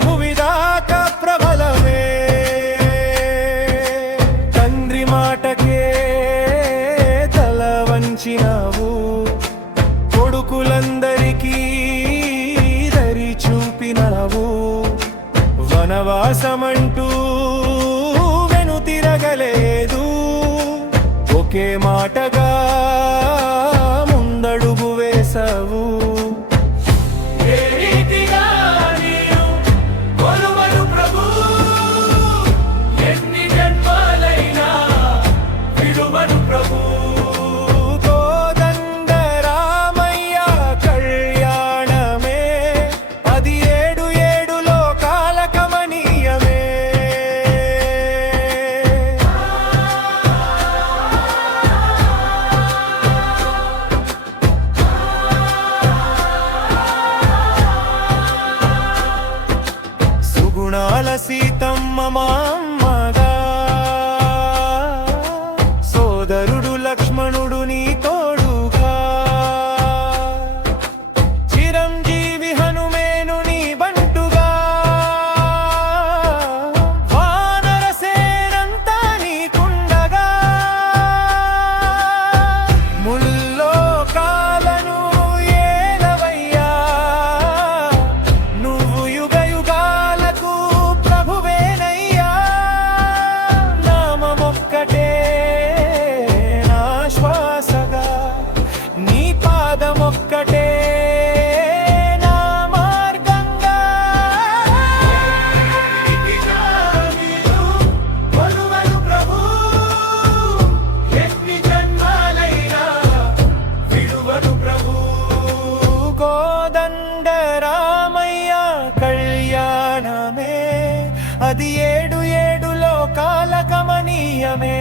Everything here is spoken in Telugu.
భువిదాకా ప్రబలమే తండ్రి మాటకే తల వంచినావు కొడుకులందరికీ దరి చూపినావు వనవాసమంటూ వెనుతిరగలేదు ఒకే మాటగా ముందడుగు వేసావు గుణాల సీతమ్మ మా అమ్మగా సోదరుడు లక్ష్మణుడు నీ తోడుగా చిరంజీవి హనుమేను నీ బంటుగా వానర సేనంతా నీకుండగా ముల్లోకాలను ఏలవయ్యా నువ్వు యుగ యుగాలకు ప్రభువేనయ్యా నామమొక్కటే నా శ్వాసగా నీ పాదమొక్కటే నా మార్గంగా కొలువను ప్రభు ఎన్ని జన్మాలైనా విడువను ప్రభు కోదండ రామయ్య కళ్యాణమే అది ఏడు ఏడు లోకాల కమనీయమే